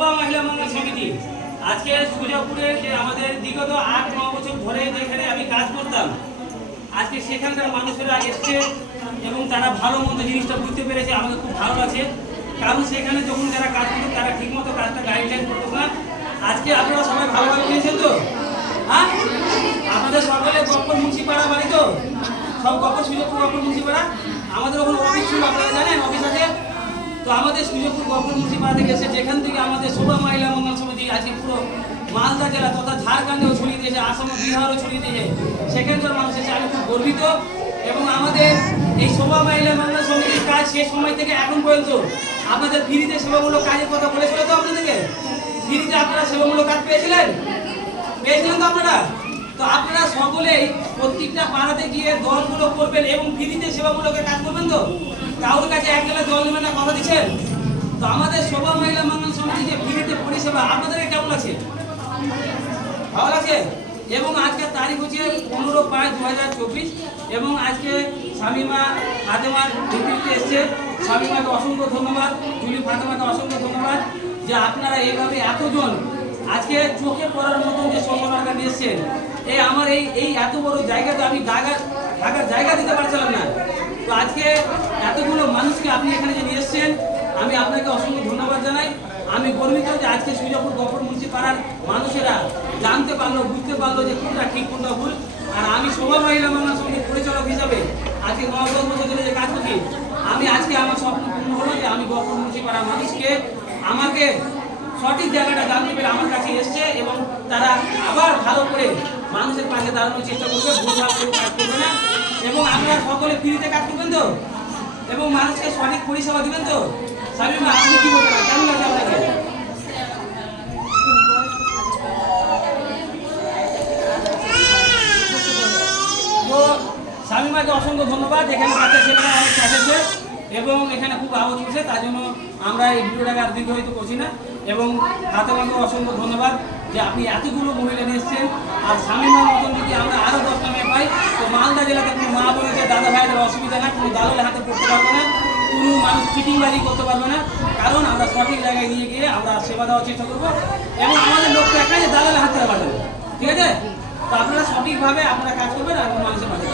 শোভা মহিলা মঙ্গল সমিতি আজকে সুজাপুরে যে আমাদের বিগত 8-9 বছর ধরে যেখানে আমি কাজ করতাম, আজকে সেখানকার মানুষেরা এসছে এবং তারা ভালো মন্দ জিনিসটা বুঝতে পেরেছে। আমাদের খুব ভালো লাগছে, কারণ সেখানে যখন যারা কাজ করতো তারা ঠিকমতো কাজটা গাইডলাইন করতো না। আজকে আপনারা সবাই ভালোভাবে পেয়েছেন তো? হ্যাঁ, আপনাদের সকলে গপ্পর মুন্সিপাড়া বাড়ি তো? সব গপ্পর সুজাপুর গপ্পর মুন্সিপাড়া। আমাদের ওখানে অফিস ছিল, আপনারা জানেন অফিস আছে তো। আমাদের সুজাপুর গপ্পর মুন্সিপাড়া থেকে এসে যেখান থেকে আমাদের শোভা মহিলা মঙ্গল সমিতি আজকে পুরো মালদা জেলা তথা ঝাড়খণ্ডেও ছড়িয়ে দিয়েছে, আসাম বিহারও ছড়িয়ে দিয়েছে, সেখানকার মানুষ এসে আমি খুব গর্বিত। এবং আমাদের এই শোভা মহিলা মঙ্গল সমিতির কাজ শেষ সময় থেকে এখন পর্যন্ত আপনাদের ফ্রিতে সেবামূলক কাজের কথা বলেছিল তো? আপনাদেরকে ফ্রিতে আপনারা সেবামূলক কাজ পেয়েছিলেন তো আপনারা? তো আপনারা সকলেই প্রত্যেকটা পাড়াতে গিয়ে দলগুলো করবেন এবং ফ্রিতে সেবামূলকের কাজ করবেন তো? কারোর কাছে এক গেলে দল নেবেন না, কথা দিচ্ছেন তো? আমাদের শোভা মহিলা মঙ্গল সমিতি যে ফ্রিতে পরিষেবা, আপনাদের কেমন আছে? ভালো লাগছে? এবং আজকের তারিখ হচ্ছে 15/5/2024 এবং আজকে শামিমা ফাতেমার নেতৃত্বে এসছে। শামিমাকে অসংখ্য ধন্যবাদ, জুলি ফাতেমাকে অসংখ্য ধন্যবাদ যে আপনারা এইভাবে এতজন আজকে চোখে পড়ার মতন যে সম্মানটা নিয়েছেন। এই আমার এই এত বড় জায়গাতে আমি ঢাকার জায়গা দিতে পারছিলাম না, তো আজকে এতগুলো মানুষকে আপনি এখানে যে নিয়ে এসছেন, আমি আপনাকে অসংখ্য ধন্যবাদ জানাই। আমি গর্বিত যে আজকে সুজাপুর গফর মুন্সিপাড়ার মানুষেরা জানতে পারলো, বুঝতে পারলো যে কোনটা ঠিক কোনটা ভুল। আর আমি শোভা মহিলা মঙ্গল সমিতির পরিচালক হিসাবে আজকে 9-10 বছর ধরে যে কাজ করছি, আমি আজকে আমার স্বপ্ন পূর্ণ হলো যে আমি গফর মুন্সিপাড়ার মানুষকে আমাকে সঠিক জায়গাটা জানতে পেরে আমার কাছে এসছে এবং তারা আবার ভালো করে মানুষের পাশে দাঁড়ানোর চেষ্টা করবে, ভুলভাল করে কাজ করবে না। এবং আমরা সকলে ফ্রিতে কাজ করবেন তো এবং মানুষকে সঠিক পরিষেবা দিবেন তো? শামিমা, আপনি কি বলবেন, কেমন লাগছে আপনাকে? তো শামিমাকে অসংখ্য ধন্যবাদ। এখানে বাচ্চা ছেলেরা অনেক কাছে এবং এখানে খুব আওয়াজ উঠছে, তার জন্য আমরা এই ভিডিওটাকে আর দীর্ঘায়িত করছি না। এবং ফাতেমাকে অসংখ্য ধন্যবাদ যে আপনি এতগুলো মহিলা নিয়ে এসছেন। আর শামিমার মতন যদি আমরা আরও 10টা মেয়ে পাই, তো মালদা জেলাতে কোনো মা বোনদের দাদা ভাইদের অসুবিধা না, কোনো দালালের হাতে পড়তে পারবে না, কোনো মানুষ চিটিংবাজি করতে পারবে না, কারণ আমরা সঠিক জায়গায় নিয়ে গিয়ে আমরা সেবা দেওয়ার চেষ্টা করবো। এবং আমাদের লক্ষ্য একটাই যে দালালের হাতে পাঠাবো, ঠিক আছে? তো আপনারা সঠিকভাবে আপনারা কাজ করবেন আর মানুষের পাশে।